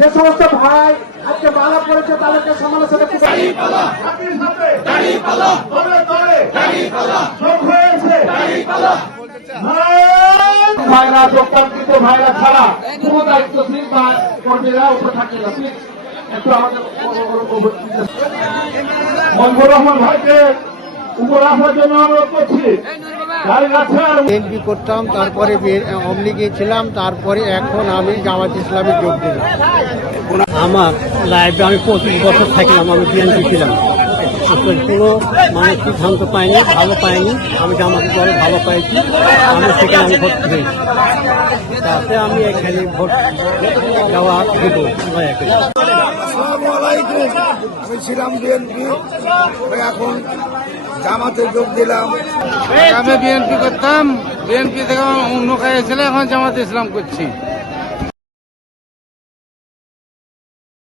যে সমস্ত ভাই আজকে মালা করেছে তাদেরকে সমালোচনা ভাইরা যোগদানকৃত ভাইরা ছাড়া কোন দায়িত্বশীল বা কর্মীরা উপরে থাকে না। একটু আমাদের মঞ্জুর রহমান ভাইকে উপরে আসার জন্য অনুরোধ করছি। বিএনপি করতাম, তারপরে আওয়ামী লীগে ছিলাম, তারপরে এখন আমি জামাত ইসলামে যোগ দিলাম। আমার লাইফে আমি 25 বছর থাকলাম, আমি বিএনপি ছিলাম, কোনো মানে সিদ্ধান্ত পাইনি, ভালো পাইনি। আমি জামাত দলে ভালো পাইছি, আমি সেখানে আমি ভর্তি হয়েছি, তাতে আমি এখানে ভোট দেওয়া দেব। আমি ছিলাম বিএনপি, এখন জামাতে যোগ দিলাম। আমি বিএনপি করতাম, বিএনপি থেকে অন্য কাজে ছিল, এখন জামাত ইসলাম করছি।